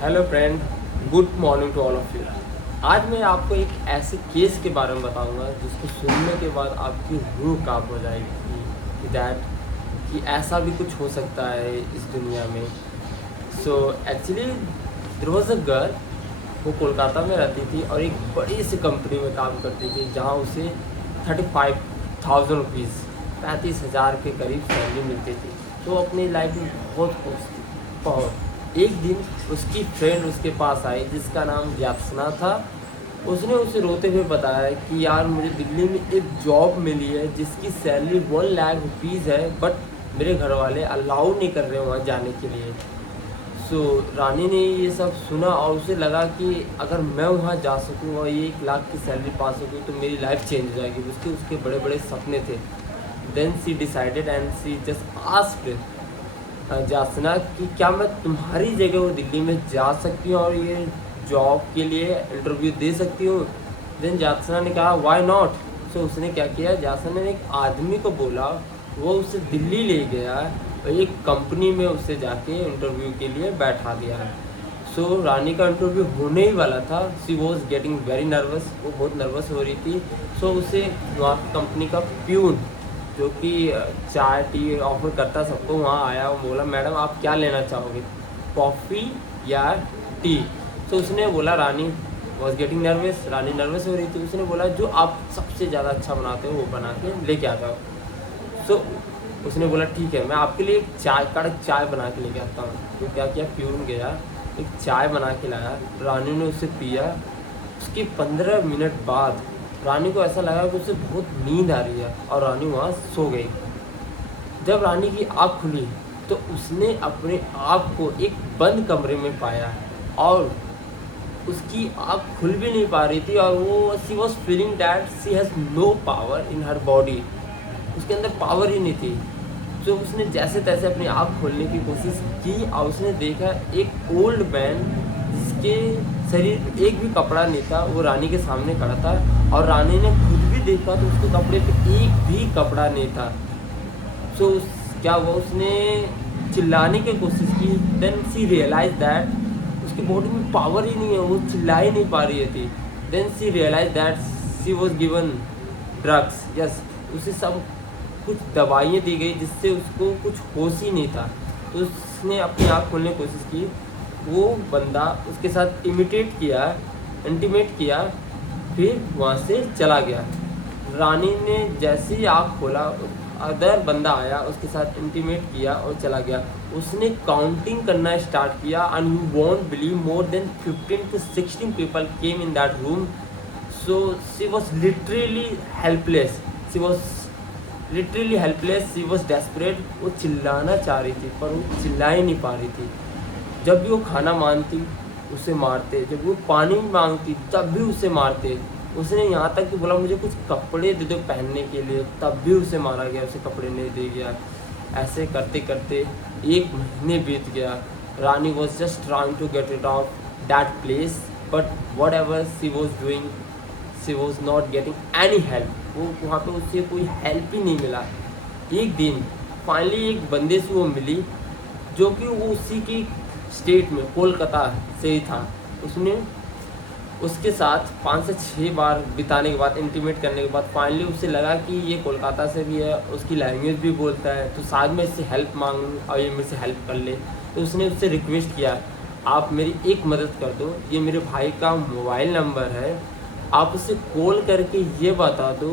Hello friend, good morning to all of you. आज मैं आपको एक ऐसे केस के बारे में बताऊंगा जिसको सुनने के बाद आपकी रूह कांप हो जाएगी कि दैट कि ऐसा भी कुछ हो सकता है इस दुनिया में। So actually there was a girl, वो कोलकाता में रहती थी और एक बड़ी सी कंपनी में काम करती थी जहाँ उसे 35,000 रुपीज़ 35,000 के करीब सैलरी मिलती थी। तो वो अपनी लाइफ में बहुत खुश थी बहुत। एक दिन उसकी फ्रेंड उसके पास आई जिसका नाम यात्सना था। उसने उसे रोते हुए बताया कि यार मुझे दिल्ली में एक जॉब मिली है जिसकी सैलरी 1 लाख रुपीज़ है, बट मेरे घर वाले अलाउ नहीं कर रहे वहाँ जाने के लिए। सो रानी ने ये सब सुना और उसे लगा कि अगर मैं वहाँ जा सकूँ और ये 1 लाख की सैलरी पा सकूँ तो मेरी लाइफ चेंज हो जाएगी। उसके उसके बड़े बड़े सपने थे। Then she decided and she just asked Jasna कि क्या मैं तुम्हारी जगह वो दिल्ली में जा सकती हूँ और ये जॉब के लिए इंटरव्यू दे सकती हूँ। देन जासना ने कहा वाई नॉट। सो उसने क्या किया, जासना ने एक आदमी को बोला, वो उसे दिल्ली ले गया और एक कंपनी में उसे जाके इंटरव्यू के लिए बैठा दिया। सो रानी का इंटरव्यू होने ही वाला था। सी वॉज गेटिंग वेरी नर्वस, वो बहुत नर्वस हो रही थी। सो उसे वहाँ कंपनी का प्यून जो कि चाय टी ऑफर करता सबको, वहाँ आया। वो बोला मैडम आप क्या लेना चाहोगे, कॉफ़ी या टी। तो उसने बोला, Rani was getting nervous, Rani nervous हो रही थी। उसने बोला जो आप सबसे ज़्यादा अच्छा बनाते हो वो बना के लेके आ जाओ। सो उसने बोला ठीक है, मैं आपके लिए एक चाय कड़क चाय बना के लेके आता हूँ। तो क्या किया, प्यून गया एक चाय बना के लाया। रानी ने उसे पिया। उसके 15 मिनट बाद रानी को ऐसा लगा कि उसे बहुत नींद आ रही है और रानी वहाँ सो गई। जब रानी की आँख खुली तो उसने अपने आप को एक बंद कमरे में पाया और उसकी आँख खुल भी नहीं पा रही थी और वो she was feeling that she has no power in her body. उसके अंदर पावर ही नहीं थी। तो उसने जैसे तैसे अपनी आँख खोलने की कोशिश की और उसने देखा एक ओल्ड मैन जिसके शरीर पे एक भी कपड़ा नहीं था, वो रानी के सामने खड़ा था। और रानी ने खुद भी देखा तो उसके कपड़े पे एक भी कपड़ा नहीं था। सो क्या हुआ, उसने चिल्लाने की कोशिश की। देन सी रियलाइज दैट उसकी बॉडी में पावर ही नहीं है, वो चिल्ला ही नहीं पा रही थी। Then she realise that she was given drugs. Yes, उसे सब कुछ दवाइयाँ दी गई जिससे उसको कुछ होश ही नहीं था। तो उसने अपनी आँख खोलने की कोशिश की। वो बंदा उसके साथ इंटीमेट किया, फिर वहाँ से चला गया। रानी ने जैसे ही आँख खोला, अदर बंदा आया, उसके साथ इंटीमेट किया और चला गया। उसने काउंटिंग करना स्टार्ट किया and you won't believe more than 15 to 16 people came in that room. So she was literally helpless. She was she was desperate. वो चिल्लाना चाह रही थी पर वो चिल्ला ही नहीं पा रही थी। जब भी वो खाना मांगती उसे मारते, जब वो पानी मांगती तब भी उसे मारते। उसने यहाँ तक कि बोला मुझे कुछ कपड़े दे दो पहनने के लिए, तब भी उसे मारा गया, उसे कपड़े नहीं दे गया। ऐसे करते करते 1 महीने बीत गया। Rani was just trying to get it off that place, but whatever she was doing she was not getting any help. वो वहाँ पे उससे कोई हेल्प ही नहीं मिला। एक दिन फाइनली एक बंदे से वो मिली जो कि वो उसी की स्टेट में कोलकाता से ही था। उसने उसके साथ 5 से 6 बार बिताने के बाद, इंटीमेट करने के बाद फाइनली उसे लगा कि ये कोलकाता से भी है, उसकी लैंग्वेज भी बोलता है, तो शायद मैं इससे हेल्प मांग लूँ और ये मेरे से हेल्प कर ले। तो उसने उससे रिक्वेस्ट किया, आप मेरी एक मदद कर दो, ये मेरे भाई का मोबाइल नंबर है, आप उसे कॉल करके ये बता दो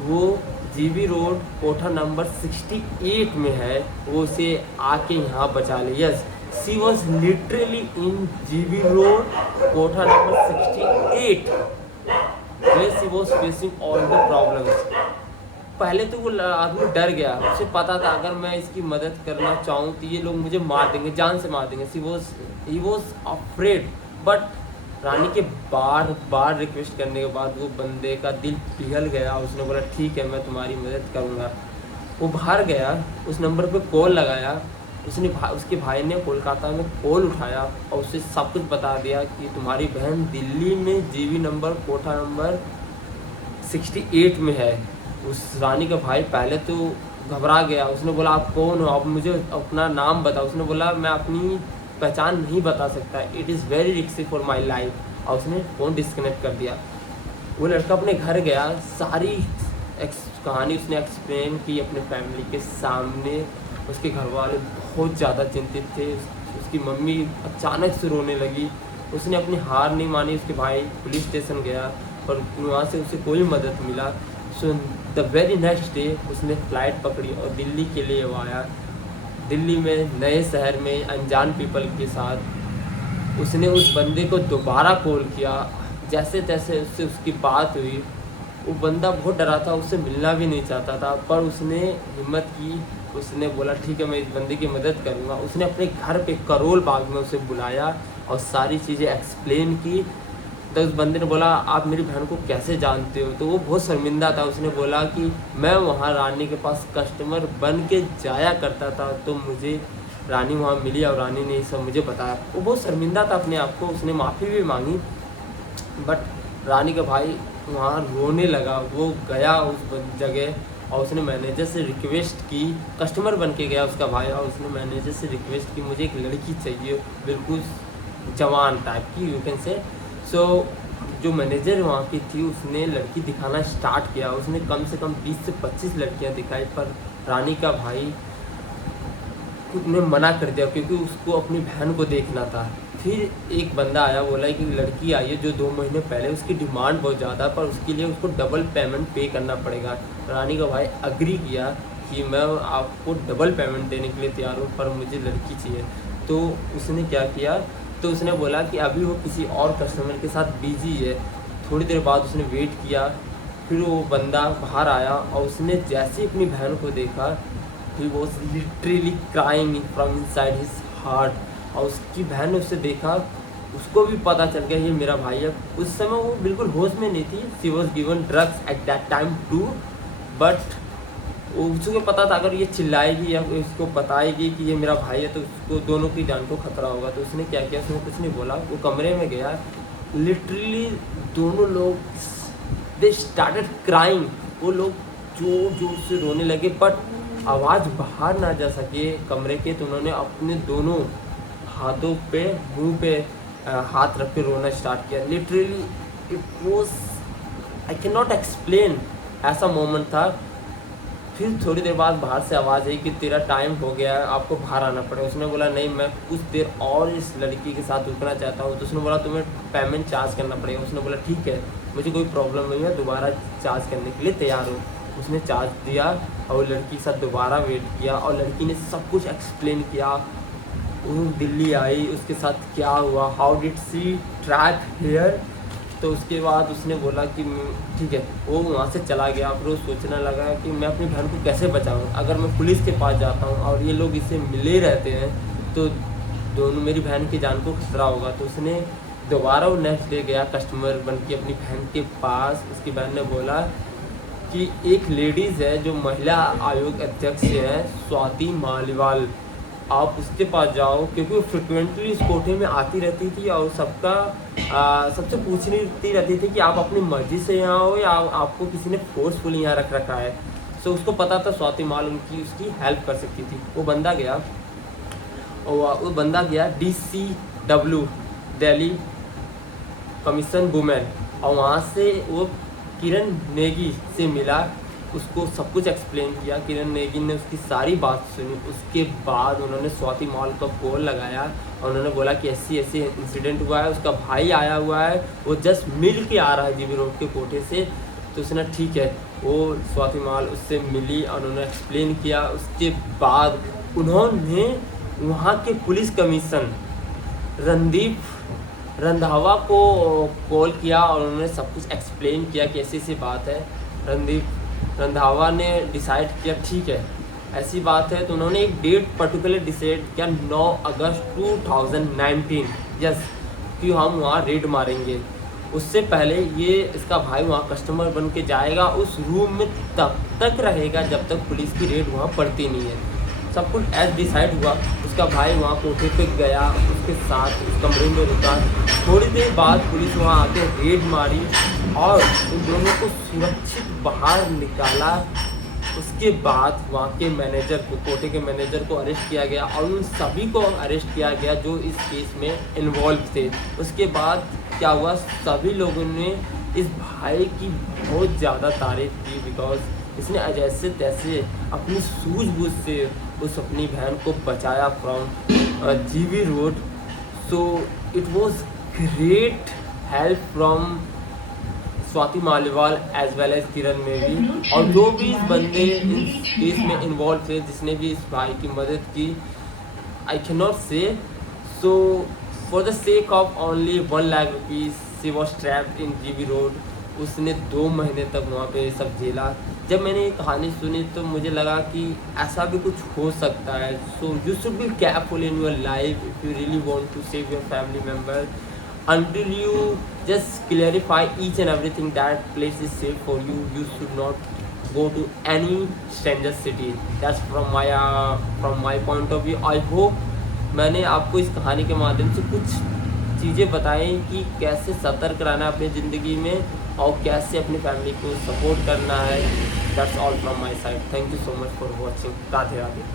वो जीबी रोड कोठा नंबर 68 में है, वो उसे आके यहाँ बचा ले। Yes, she was literally in GB road कोठा number 68 where she was facing all the problems। पहले तो वो आदमी डर गया, उसे पता था अगर मैं इसकी मदद करना चाहूँ तो ये लोग मुझे मार देंगे, जान से मार देंगे। He was afraid. बट रानी के बार बार रिक्वेस्ट करने के बाद वो बंदे का दिल पिघल गया। उसने बोला ठीक है मैं तुम्हारी मदद करूँगा। वो बाहर गया, उस नंबर पे कॉल लगाया। उसके भाई ने कोलकाता में कॉल उठाया और उसे सब कुछ बता दिया कि तुम्हारी बहन दिल्ली में जीबी नंबर कोठा नंबर 68 में है। उस रानी का भाई पहले तो घबरा गया। उसने बोला आप कौन हो, आप मुझे अपना नाम बताओ। उसने बोला मैं अपनी पहचान नहीं बता सकता, it is very risky for my life. और उसने फ़ोन डिस्कनेक्ट कर दिया। वो लड़का अपने घर गया, सारी कहानी उसने एक्सप्लेन की अपने फैमिली के सामने। उसके घर वाले बहुत ज़्यादा चिंतित थे। उसकी मम्मी अचानक से रोने लगी। उसने अपनी हार नहीं मानी, उसके भाई पुलिस स्टेशन गया पर वहाँ से उसे कोई मदद मिला। So the very next day उसने फ़्लाइट पकड़ी और दिल्ली के लिए वो आया। दिल्ली में नए शहर में अनजान पीपल के साथ उसने उस बंदे को दोबारा कॉल किया। जैसे तैसे उससे उसकी बात हुई। वो बंदा बहुत डरा था, उससे मिलना भी नहीं चाहता था, पर उसने हिम्मत की। उसने बोला ठीक है मैं इस बंदे की मदद करूँगा। उसने अपने घर पे करोल बाग में उसे बुलाया और सारी चीज़ें एक्सप्लेन की। तो उस बंदे ने बोला आप मेरी बहन को कैसे जानते हो? तो वो बहुत शर्मिंदा था। उसने बोला कि मैं वहाँ रानी के पास कस्टमर बन के जाया करता था, तो मुझे रानी वहाँ मिली और रानी ने ये सब मुझे बताया। वो बहुत शर्मिंदा था अपने आप को। उसने माफ़ी भी मांगी, बट रानी का भाई वहाँ रोने लगा। वो गया उस जगह और उसने मैनेजर से रिक्वेस्ट की, कस्टमर बन के गया उसका भाई, और उसने मैनेजर से रिक्वेस्ट की मुझे एक लड़की चाहिए, बिल्कुल जवान टाइप की, यू कैन से। सो जो मैनेजर वहाँ की थी उसने लड़की दिखाना स्टार्ट किया। उसने कम से कम 20 से 25 लड़कियाँ दिखाई, पर रानी का भाई खुद ने मना कर दिया क्योंकि उसको अपनी बहन को देखना था। फिर एक बंदा आया, बोला कि लड़की आई है जो 2 महीने पहले, उसकी डिमांड बहुत ज़्यादा, पर उसके लिए उसको डबल पेमेंट पे करना पड़ेगा। रानी का भाई अग्री किया कि मैं आपको डबल पेमेंट देने के लिए तैयार हूँ, पर मुझे लड़की चाहिए। तो उसने क्या किया, तो उसने बोला कि अभी वो किसी और कस्टमर के साथ बिजी है। थोड़ी देर बाद उसने वेट किया, फिर वो बंदा बाहर आया और उसने जैसे अपनी बहन को देखा, he was literally crying from inside his heart. और उसकी बहन ने उसे देखा, उसको भी पता चल गया ये मेरा भाई है। उस समय वो बिल्कुल होश में नहीं थी। She was given drugs at that time too, but उसको पता था अगर ये चिल्लाएगी या उसको बताएगी कि ये मेरा भाई है तो उसको दोनों की जान को खतरा होगा। तो उसने क्या किया, उसने कुछ नहीं बोला, वो कमरे में गया। लिटरली दोनों लोग दे स्टार्टेड क्राइंग। वो लोग जोर जोर से रोने लगे, बट आवाज़ बाहर ना जा सके कमरे के, तो उन्होंने अपने दोनों हाथों पे मुंह पे हाथ रख के रोना स्टार्ट किया। Literally it was, I can not explain, ऐसा मोमेंट था। फिर थोड़ी देर बाद बाहर से आवाज़ आई कि तेरा टाइम हो गया है, आपको बाहर आना पड़ेगा। उसने बोला नहीं, मैं कुछ देर और इस लड़की के साथ रुकना चाहता हूँ। तो उसने बोला तुम्हें पेमेंट चार्ज करना पड़ेगा। उसने बोला ठीक है, मुझे कोई प्रॉब्लम नहीं है, दोबारा चार्ज करने के लिए तैयार हूँ। उसने चार्ज दिया और लड़की के साथ दोबारा वेट किया और लड़की ने सब कुछ एक्सप्लेन किया। वो दिल्ली आई, उसके साथ क्या हुआ, how did she track her. तो उसके बाद उसने बोला कि ठीक है, वो वहाँ से चला गया। फिर वो सोचने लगा कि मैं अपनी बहन को कैसे बचाऊँ, अगर मैं पुलिस के पास जाता हूँ और ये लोग इसे मिले रहते हैं तो दोनों मेरी बहन की जान को खतरा होगा। तो उसने दोबारा वो नेक्स्ट डे गया कस्टमर बन के अपनी बहन के पास। उसकी बहन ने बोला कि एक लेडीज़ है जो महिला आयोग अध्यक्ष है, स्वाति मालीवाल, आप उसके पास जाओ, क्योंकि वो फ्रिक्वेंटली इस कोठे में आती रहती थी और सबसे पूछती रहती थी कि आप अपनी मर्जी से यहाँ हो या आपको किसी ने फोर्सफुली यहाँ रख रखा है। सो उसको पता था स्वाति माल उसकी हेल्प कर सकती थी। वो बंदा गया DCW, दिल्ली कमीशन वुमेन, और वहाँ से वो किरण नेगी से मिला। उसको सब कुछ एक्सप्लेन किया। किरण नेगी ने उसकी सारी बात सुनी। उसके बाद उन्होंने स्वाति मॉल का कॉल लगाया और उन्होंने बोला कि ऐसी इंसिडेंट हुआ है, उसका भाई आया हुआ है, वो जस्ट मिल के आ रहा है जीबी रोड के कोठे से। तो उसने ठीक है, वो स्वाति मॉल उससे मिली और उन्होंने एक्सप्लेन किया। उसके बाद उन्होंने वहाँ के पुलिस कमीशन रणदीप रंधावा को कॉल किया और उन्होंने सब कुछ एक्सप्लेन किया कि ऐसी बात है। रणदीप रंधावा ने डिसाइड किया ठीक है ऐसी बात है। तो उन्होंने एक डेट पर्टिकुलर डिसाइड किया 9 अगस्त 2019, यस, कि हम वहाँ रेड मारेंगे। उससे पहले ये इसका भाई वहाँ कस्टमर बन के जाएगा, उस रूम में तब तक रहेगा जब तक पुलिस की रेड वहाँ पड़ती नहीं है। सब कुछ एज डिसाइड हुआ। उसका भाई वहाँ कोठे पे गया, उसके साथ उस कमरे में रुका। थोड़ी देर बाद पुलिस वहाँ आके रेड मारी और उन दोनों को सुरक्षित बाहर निकाला। उसके बाद वहाँ के मैनेजर को, कोटे के मैनेजर को अरेस्ट किया गया और उन सभी को अरेस्ट किया गया जो इस केस में इन्वॉल्व थे। उसके बाद क्या हुआ, सभी लोगों ने इस भाई की बहुत ज़्यादा तारीफ की, बिकॉज इसने जैसे तैसे अपनी सूझबूझ से उस अपनी बहन को बचाया from GB road. So it was great help from Swati Maliwal as well as Kiran Mevi, और जो भी इस बंदे इस केस में इन्वॉल्व थे, जिसने भी इस भाई की मदद की, आई कैन नॉट से। So for the sake of only 1 lakh rupees she was trapped in GB road. उसने 2 महीने तक वहाँ पे सब झेला। जब मैंने ये कहानी सुनी तो मुझे लगा कि ऐसा भी कुछ हो सकता है। So you should be careful in your life if you really want to save your family member, until you just clarify each and everything that place is safe for you. You should not go to any stranger city. That's from my point of view. I hope मैंने आपको इस कहानी के माध्यम से कुछ चीज़ें बताई कि कैसे सतर्क रहना है अपनी ज़िंदगी में और कैसे अपनी फैमिली को सपोर्ट करना है। That's all from my side. Thank you so much for watching. Radhe Radhe.